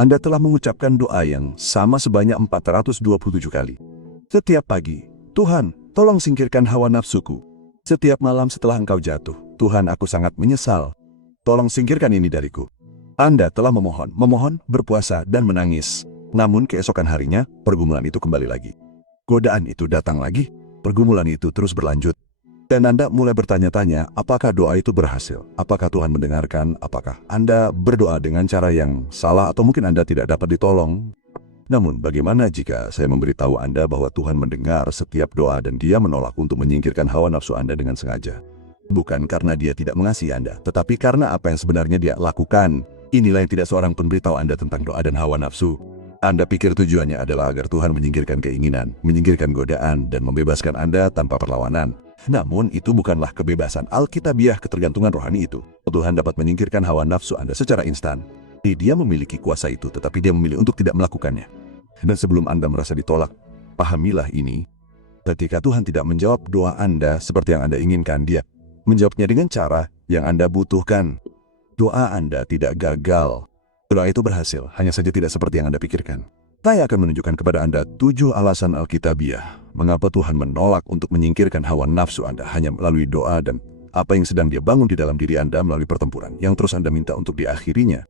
Anda telah mengucapkan doa yang sama sebanyak 427 kali. Setiap pagi, Tuhan, tolong singkirkan hawa nafsuku. Setiap malam setelah engkau jatuh, Tuhan, aku sangat menyesal. Tolong singkirkan ini dariku. Anda telah memohon, berpuasa, dan menangis. Namun keesokan harinya, pergumulan itu kembali lagi. Godaan itu datang lagi, pergumulan itu terus berlanjut. Dan Anda mulai bertanya-tanya, apakah doa itu berhasil? Apakah Tuhan mendengarkan? Apakah Anda berdoa dengan cara yang salah atau mungkin Anda tidak dapat ditolong? Namun bagaimana jika saya memberitahu Anda bahwa Tuhan mendengar setiap doa dan Dia menolak untuk menyingkirkan hawa nafsu Anda dengan sengaja? Bukan karena Dia tidak mengasihi Anda, tetapi karena apa yang sebenarnya Dia lakukan. Inilah yang tidak seorang pun beritahu Anda tentang doa dan hawa nafsu. Anda pikir tujuannya adalah agar Tuhan menyingkirkan keinginan, menyingkirkan godaan, dan membebaskan Anda tanpa perlawanan. Namun itu bukanlah kebebasan alkitabiah ketergantungan rohani itu. Tuhan dapat menyingkirkan hawa nafsu Anda secara instan. Dia memiliki kuasa itu, tetapi Dia memilih untuk tidak melakukannya. Dan sebelum Anda merasa ditolak, pahamilah ini. Ketika Tuhan tidak menjawab doa Anda seperti yang Anda inginkan, Dia menjawabnya dengan cara yang Anda butuhkan. Doa Anda tidak gagal. Doa itu berhasil, hanya saja tidak seperti yang Anda pikirkan. Saya akan menunjukkan kepada Anda 7 alasan alkitabiah mengapa Tuhan menolak untuk menyingkirkan hawa nafsu Anda hanya melalui doa dan apa yang sedang Dia bangun di dalam diri Anda melalui pertempuran yang terus Anda minta untuk diakhirinya.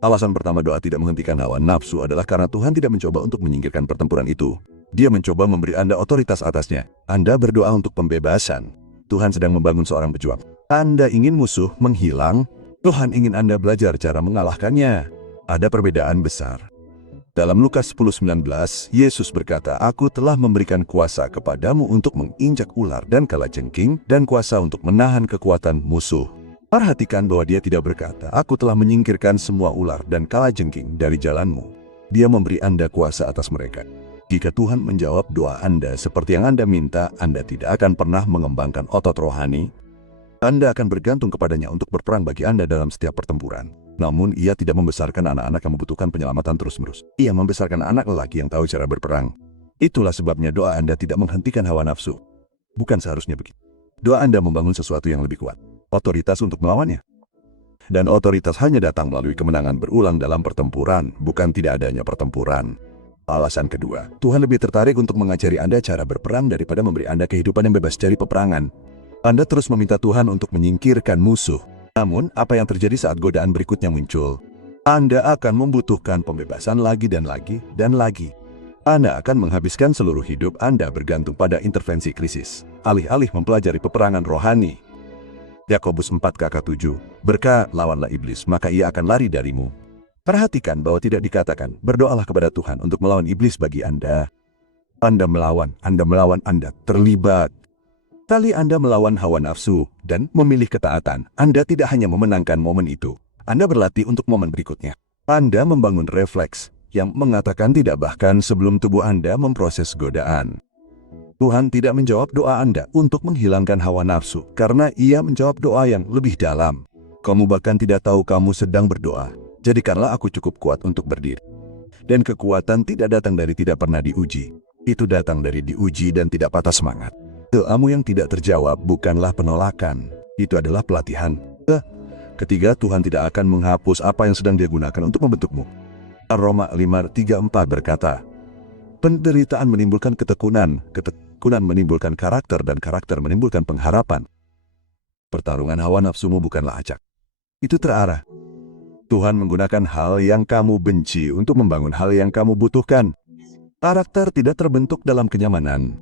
Alasan pertama doa tidak menghentikan hawa nafsu adalah karena Tuhan tidak mencoba untuk menyingkirkan pertempuran itu. Dia mencoba memberi Anda otoritas atasnya. Anda berdoa untuk pembebasan. Tuhan sedang membangun seorang pejuang. Anda ingin musuh menghilang. Tuhan ingin Anda belajar cara mengalahkannya. Ada perbedaan besar. Dalam Lukas 10:19, Yesus berkata, "Aku telah memberikan kuasa kepadamu untuk menginjak ular dan kalajengking dan kuasa untuk menahan kekuatan musuh." Perhatikan bahwa Dia tidak berkata, "Aku telah menyingkirkan semua ular dan kalajengking dari jalanmu." Dia memberi Anda kuasa atas mereka. Jika Tuhan menjawab doa Anda seperti yang Anda minta, Anda tidak akan pernah mengembangkan otot rohani. Anda akan bergantung kepadanya untuk berperang bagi Anda dalam setiap pertempuran. Namun Ia tidak membesarkan anak-anak yang membutuhkan penyelamatan terus-menerus. Ia membesarkan anak lelaki yang tahu cara berperang. Itulah sebabnya doa Anda tidak menghentikan hawa nafsu. Bukan seharusnya begitu. Doa Anda membangun sesuatu yang lebih kuat. Otoritas untuk melawannya. Dan otoritas hanya datang melalui kemenangan berulang dalam pertempuran, bukan tidak adanya pertempuran. Alasan kedua, Tuhan lebih tertarik untuk mengajari Anda cara berperang daripada memberi Anda kehidupan yang bebas dari peperangan. Anda terus meminta Tuhan untuk menyingkirkan musuh. Namun, apa yang terjadi saat godaan berikutnya muncul? Anda akan membutuhkan pembebasan lagi dan lagi dan lagi. Anda akan menghabiskan seluruh hidup Anda bergantung pada intervensi krisis, alih-alih mempelajari peperangan rohani. Yakobus 4:7, "Berkah lawanlah iblis, maka ia akan lari darimu." Perhatikan bahwa tidak dikatakan, berdoalah kepada Tuhan untuk melawan iblis bagi Anda. Anda melawan, Anda terlibat. Kali Anda melawan hawa nafsu dan memilih ketaatan, Anda tidak hanya memenangkan momen itu. Anda berlatih untuk momen berikutnya. Anda membangun refleks yang mengatakan tidak bahkan sebelum tubuh Anda memproses godaan. Tuhan tidak menjawab doa Anda untuk menghilangkan hawa nafsu karena Ia menjawab doa yang lebih dalam. Kamu bahkan tidak tahu kamu sedang berdoa. Jadikanlah aku cukup kuat untuk berdiri. Dan kekuatan tidak datang dari tidak pernah diuji. Itu datang dari diuji dan tidak patah semangat. Doamu yang tidak terjawab bukanlah penolakan. Itu adalah pelatihan. Ketiga, Tuhan tidak akan menghapus apa yang sedang Dia gunakan untuk membentukmu. Roma 5:3-4 berkata, penderitaan menimbulkan ketekunan, ketekunan menimbulkan karakter, dan karakter menimbulkan pengharapan. Pertarungan hawa nafsumu bukanlah acak. Itu terarah. Tuhan menggunakan hal yang kamu benci untuk membangun hal yang kamu butuhkan. Karakter tidak terbentuk dalam kenyamanan.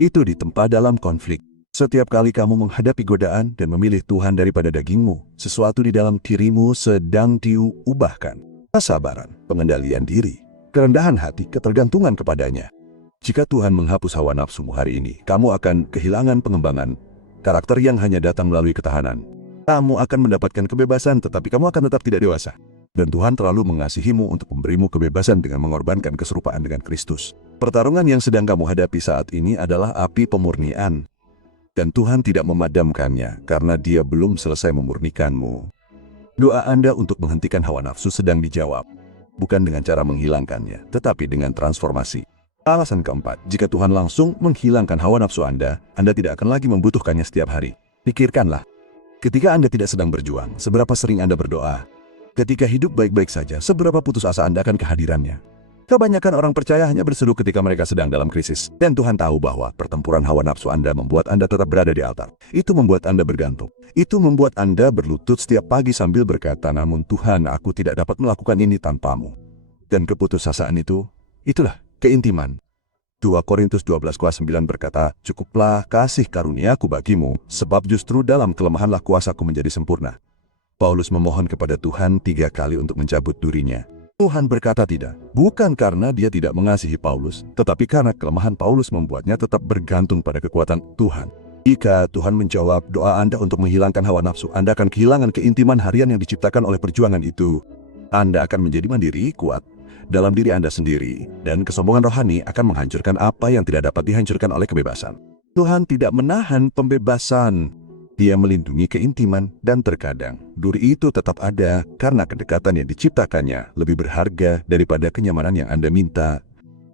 Itu ditempa dalam konflik. Setiap kali kamu menghadapi godaan dan memilih Tuhan daripada dagingmu, sesuatu di dalam dirimu sedang diubahkan. Kesabaran, pengendalian diri, kerendahan hati, ketergantungan kepadanya. Jika Tuhan menghapus hawa nafsumu hari ini, kamu akan kehilangan pengembangan karakter yang hanya datang melalui ketahanan. Kamu akan mendapatkan kebebasan, tetapi kamu akan tetap tidak dewasa. Dan Tuhan terlalu mengasihimu untuk memberimu kebebasan dengan mengorbankan keserupaan dengan Kristus. Pertarungan yang sedang kamu hadapi saat ini adalah api pemurnian. Dan Tuhan tidak memadamkannya karena Dia belum selesai memurnikanmu. Doa Anda untuk menghentikan hawa nafsu sedang dijawab. Bukan dengan cara menghilangkannya, tetapi dengan transformasi. Alasan keempat, jika Tuhan langsung menghilangkan hawa nafsu Anda tidak akan lagi membutuhkannya setiap hari. Pikirkanlah, ketika Anda tidak sedang berjuang, seberapa sering Anda berdoa? Ketika hidup baik-baik saja, seberapa putus asa Anda akan kehadirannya? Kebanyakan orang percaya hanya berseru ketika mereka sedang dalam krisis. Dan Tuhan tahu bahwa pertempuran hawa nafsu Anda membuat Anda tetap berada di altar. Itu membuat Anda bergantung. Itu membuat Anda berlutut setiap pagi sambil berkata, namun Tuhan, aku tidak dapat melakukan ini tanpamu. Dan keputusasaan itu, itulah keintiman. 2 Korintus 12:9 berkata, cukuplah kasih karuniaku bagimu, sebab justru dalam kelemahanlah kuasaku menjadi sempurna. Paulus memohon kepada Tuhan 3 kali untuk mencabut durinya. Tuhan berkata tidak, bukan karena dia tidak mengasihi Paulus, tetapi karena kelemahan Paulus membuatnya tetap bergantung pada kekuatan Tuhan. Jika Tuhan menjawab doa Anda untuk menghilangkan hawa nafsu, Anda akan kehilangan keintiman harian yang diciptakan oleh perjuangan itu. Anda akan menjadi mandiri, kuat dalam diri Anda sendiri, dan kesombongan rohani akan menghancurkan apa yang tidak dapat dihancurkan oleh kebebasan. Tuhan tidak menahan pembebasan. Dia melindungi keintiman, dan terkadang duri itu tetap ada karena kedekatan yang diciptakannya lebih berharga daripada kenyamanan yang Anda minta.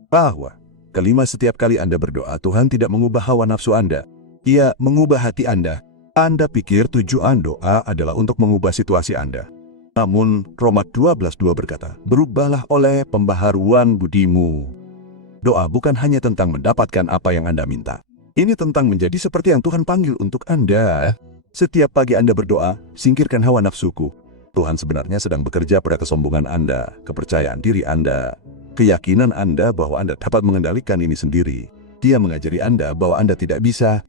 Bahwa kelima, setiap kali Anda berdoa, Tuhan tidak mengubah hawa nafsu Anda. Ia mengubah hati Anda. Anda pikir tujuan doa adalah untuk mengubah situasi Anda. Namun Roma 12:2 berkata, berubahlah oleh pembaharuan budimu. Doa bukan hanya tentang mendapatkan apa yang Anda minta. Ini tentang menjadi seperti yang Tuhan panggil untuk Anda. Setiap pagi Anda berdoa, singkirkan hawa nafsuku. Tuhan sebenarnya sedang bekerja pada kesombongan Anda, kepercayaan diri Anda, keyakinan Anda bahwa Anda dapat mengendalikan ini sendiri. Dia mengajari Anda bahwa Anda tidak bisa.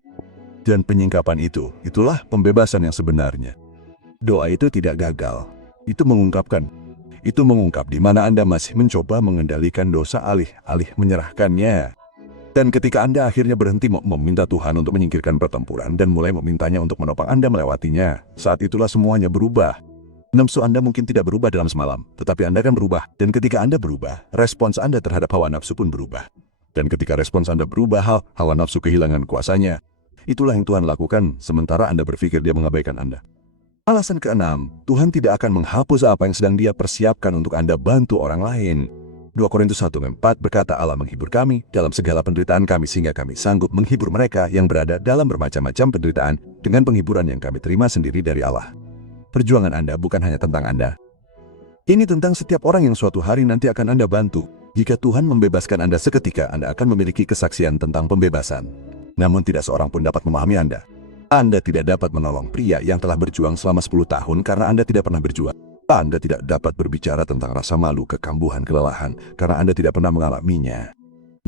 Dan penyingkapan itu, itulah pembebasan yang sebenarnya. Doa itu tidak gagal. Itu mengungkap di mana Anda masih mencoba mengendalikan dosa alih-alih menyerahkannya. Dan ketika Anda akhirnya berhenti meminta Tuhan untuk menyingkirkan pertempuran dan mulai memintanya untuk menopang Anda melewatinya, saat itulah semuanya berubah. Nafsu Anda mungkin tidak berubah dalam semalam, tetapi Anda akan berubah. Dan ketika Anda berubah, respons Anda terhadap hawa nafsu pun berubah. Dan ketika respons Anda berubah, hawa nafsu kehilangan kuasanya. Itulah yang Tuhan lakukan sementara Anda berpikir Dia mengabaikan Anda. Alasan keenam, Tuhan tidak akan menghapus apa yang sedang Dia persiapkan untuk Anda bantu orang lain. 2 Korintus 1:4 berkata, Allah menghibur kami dalam segala penderitaan kami sehingga kami sanggup menghibur mereka yang berada dalam bermacam-macam penderitaan dengan penghiburan yang kami terima sendiri dari Allah. Perjuangan Anda bukan hanya tentang Anda. Ini tentang setiap orang yang suatu hari nanti akan Anda bantu. Jika Tuhan membebaskan Anda seketika, Anda akan memiliki kesaksian tentang pembebasan. Namun tidak seorang pun dapat memahami Anda. Anda tidak dapat menolong pria yang telah berjuang selama 10 tahun karena Anda tidak pernah berjuang. Anda tidak dapat berbicara tentang rasa malu, kekambuhan, kelelahan, karena Anda tidak pernah mengalaminya.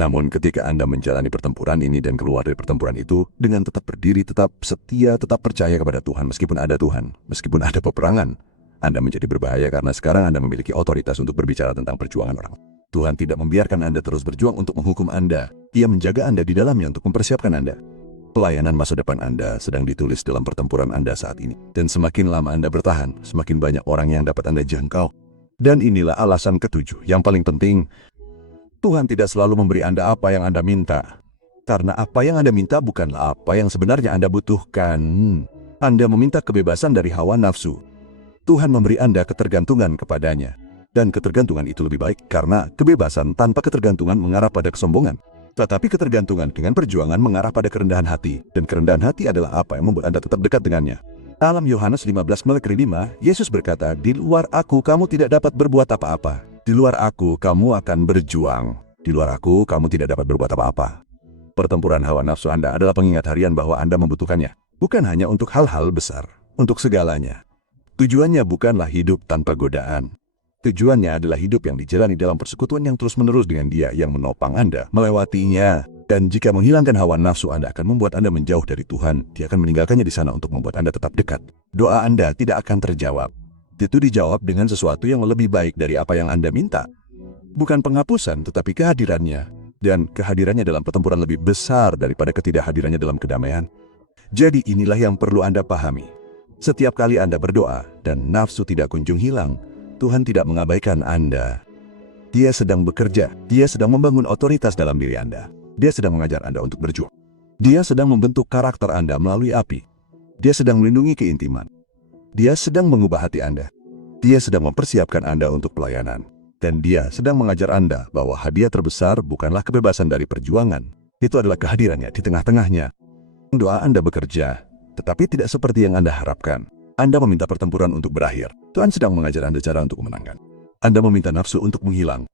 Namun ketika Anda menjalani pertempuran ini dan keluar dari pertempuran itu, dengan tetap berdiri, tetap setia, tetap percaya kepada Tuhan, meskipun ada Tuhan, meskipun ada peperangan, Anda menjadi berbahaya karena sekarang Anda memiliki otoritas untuk berbicara tentang perjuangan orang. Tuhan tidak membiarkan Anda terus berjuang untuk menghukum Anda. Ia menjaga Anda di dalamnya untuk mempersiapkan Anda. Pelayanan masa depan Anda sedang ditulis dalam pertempuran Anda saat ini. Dan semakin lama Anda bertahan, semakin banyak orang yang dapat Anda jangkau. Dan inilah alasan ketujuh, yang paling penting. Tuhan tidak selalu memberi Anda apa yang Anda minta. Karena apa yang Anda minta bukanlah apa yang sebenarnya Anda butuhkan. Anda meminta kebebasan dari hawa nafsu. Tuhan memberi Anda ketergantungan kepadanya. Dan ketergantungan itu lebih baik karena kebebasan tanpa ketergantungan mengarah pada kesombongan. Tetapi ketergantungan dengan perjuangan mengarah pada kerendahan hati. Dan kerendahan hati adalah apa yang membuat Anda tetap dekat dengannya. Dalam Yohanes 15:5, Yesus berkata, di luar aku kamu tidak dapat berbuat apa-apa. Di luar aku kamu akan berjuang. Di luar aku kamu tidak dapat berbuat apa-apa. Pertempuran hawa nafsu Anda adalah pengingat harian bahwa Anda membutuhkannya. Bukan hanya untuk hal-hal besar, untuk segalanya. Tujuannya bukanlah hidup tanpa godaan. Tujuannya adalah hidup yang dijalani dalam persekutuan yang terus-menerus dengan Dia yang menopang Anda melewatinya. Dan jika menghilangkan hawa nafsu Anda akan membuat Anda menjauh dari Tuhan, Dia akan meninggalkannya di sana untuk membuat Anda tetap dekat. Doa Anda tidak akan terjawab. Itu dijawab dengan sesuatu yang lebih baik dari apa yang Anda minta. Bukan penghapusan, tetapi kehadirannya. Dan kehadirannya dalam pertempuran lebih besar daripada ketidakhadirannya dalam kedamaian. Jadi inilah yang perlu Anda pahami. Setiap kali Anda berdoa dan nafsu tidak kunjung hilang, Tuhan tidak mengabaikan Anda. Dia sedang bekerja. Dia sedang membangun otoritas dalam diri Anda. Dia sedang mengajar Anda untuk berjuang. Dia sedang membentuk karakter Anda melalui api. Dia sedang melindungi keintiman. Dia sedang mengubah hati Anda. Dia sedang mempersiapkan Anda untuk pelayanan. Dan Dia sedang mengajar Anda bahwa hadiah terbesar bukanlah kebebasan dari perjuangan. Itu adalah kehadirannya di tengah-tengahnya. Doa Anda bekerja, tetapi tidak seperti yang Anda harapkan. Anda meminta pertempuran untuk berakhir. Tuhan sedang mengajar Anda cara untuk memenangkan. Anda meminta nafsu untuk menghilang.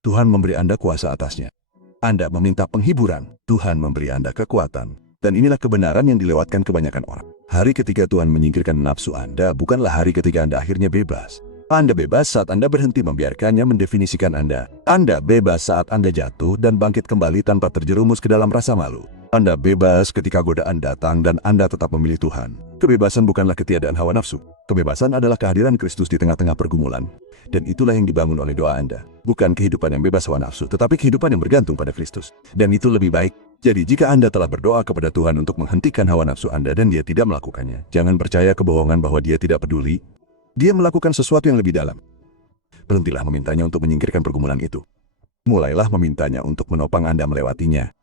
Tuhan memberi Anda kuasa atasnya. Anda meminta penghiburan. Tuhan memberi Anda kekuatan. Dan inilah kebenaran yang dilewatkan kebanyakan orang. Hari ketika Tuhan menyingkirkan nafsu Anda bukanlah hari ketika Anda akhirnya bebas. Anda bebas saat Anda berhenti membiarkannya mendefinisikan Anda. Anda bebas saat Anda jatuh dan bangkit kembali tanpa terjerumus ke dalam rasa malu. Anda bebas ketika godaan datang dan Anda tetap memilih Tuhan. Kebebasan bukanlah ketiadaan hawa nafsu. Kebebasan adalah kehadiran Kristus di tengah-tengah pergumulan. Dan itulah yang dibangun oleh doa Anda. Bukan kehidupan yang bebas hawa nafsu, tetapi kehidupan yang bergantung pada Kristus. Dan itu lebih baik. Jadi jika Anda telah berdoa kepada Tuhan untuk menghentikan hawa nafsu Anda dan Dia tidak melakukannya, jangan percaya kebohongan bahwa Dia tidak peduli. Dia melakukan sesuatu yang lebih dalam. Berhentilah memintanya untuk menyingkirkan pergumulan itu. Mulailah memintanya untuk menopang Anda melewatinya.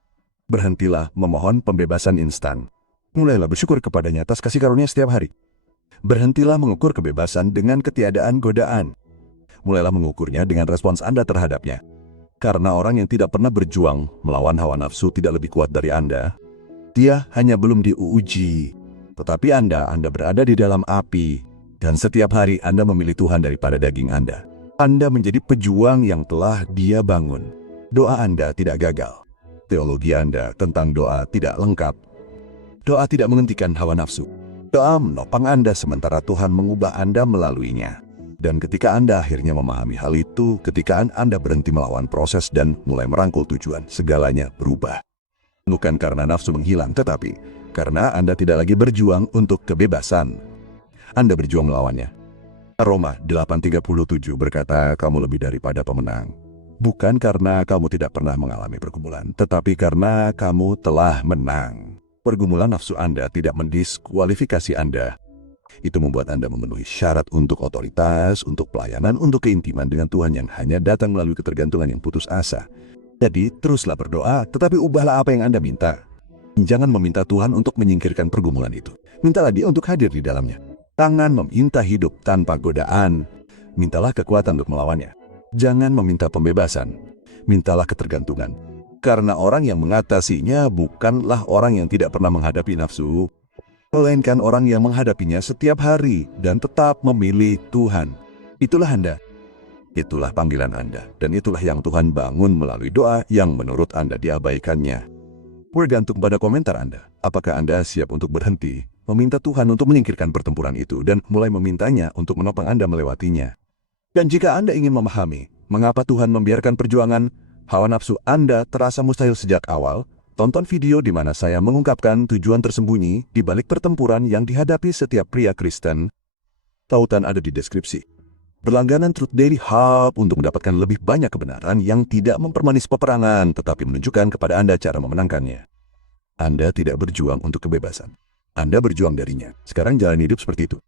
Berhentilah memohon pembebasan instan. Mulailah bersyukur kepadanya atas kasih karunia setiap hari. Berhentilah mengukur kebebasan dengan ketiadaan godaan. Mulailah mengukurnya dengan respons Anda terhadapnya. Karena orang yang tidak pernah berjuang melawan hawa nafsu tidak lebih kuat dari Anda. Dia hanya belum diuji. Tetapi Anda berada di dalam api. Dan setiap hari Anda memilih Tuhan daripada daging Anda. Anda menjadi pejuang yang telah Dia bangun. Doa Anda tidak gagal. Teologi Anda tentang doa tidak lengkap. Doa tidak menghentikan hawa nafsu. Doa menopang Anda sementara Tuhan mengubah Anda melaluinya. Dan ketika Anda akhirnya memahami hal itu, ketika Anda berhenti melawan proses dan mulai merangkul tujuan, segalanya berubah. Bukan karena nafsu menghilang, tetapi karena Anda tidak lagi berjuang untuk kebebasan. Anda berjuang melawannya. Roma 8:37 berkata, kamu lebih daripada pemenang. Bukan karena kamu tidak pernah mengalami pergumulan, tetapi karena kamu telah menang. Pergumulan nafsu Anda tidak mendiskualifikasi Anda. Itu membuat Anda memenuhi syarat untuk otoritas, untuk pelayanan, untuk keintiman dengan Tuhan yang hanya datang melalui ketergantungan yang putus asa. Jadi, teruslah berdoa, tetapi ubahlah apa yang Anda minta. Jangan meminta Tuhan untuk menyingkirkan pergumulan itu. Mintalah Dia untuk hadir di dalamnya. Jangan meminta hidup tanpa godaan. Mintalah kekuatan untuk melawannya. Jangan meminta pembebasan. Mintalah ketergantungan. Karena orang yang mengatasinya bukanlah orang yang tidak pernah menghadapi nafsu, melainkan orang yang menghadapinya setiap hari dan tetap memilih Tuhan. Itulah Anda. Itulah panggilan Anda. Dan itulah yang Tuhan bangun melalui doa yang menurut Anda diabaikannya. Bergantung pada komentar Anda. Apakah Anda siap untuk berhenti, meminta Tuhan untuk menyingkirkan pertempuran itu, dan mulai memintanya untuk menopang Anda melewatinya? Dan jika Anda ingin memahami mengapa Tuhan membiarkan perjuangan hawa nafsu Anda terasa mustahil sejak awal, tonton video di mana saya mengungkapkan tujuan tersembunyi di balik pertempuran yang dihadapi setiap pria Kristen. Tautan ada di deskripsi. Berlangganan Truth Daily Hub untuk mendapatkan lebih banyak kebenaran yang tidak mempermanis peperangan, tetapi menunjukkan kepada Anda cara memenangkannya. Anda tidak berjuang untuk kebebasan. Anda berjuang darinya. Sekarang jalan hidup seperti itu.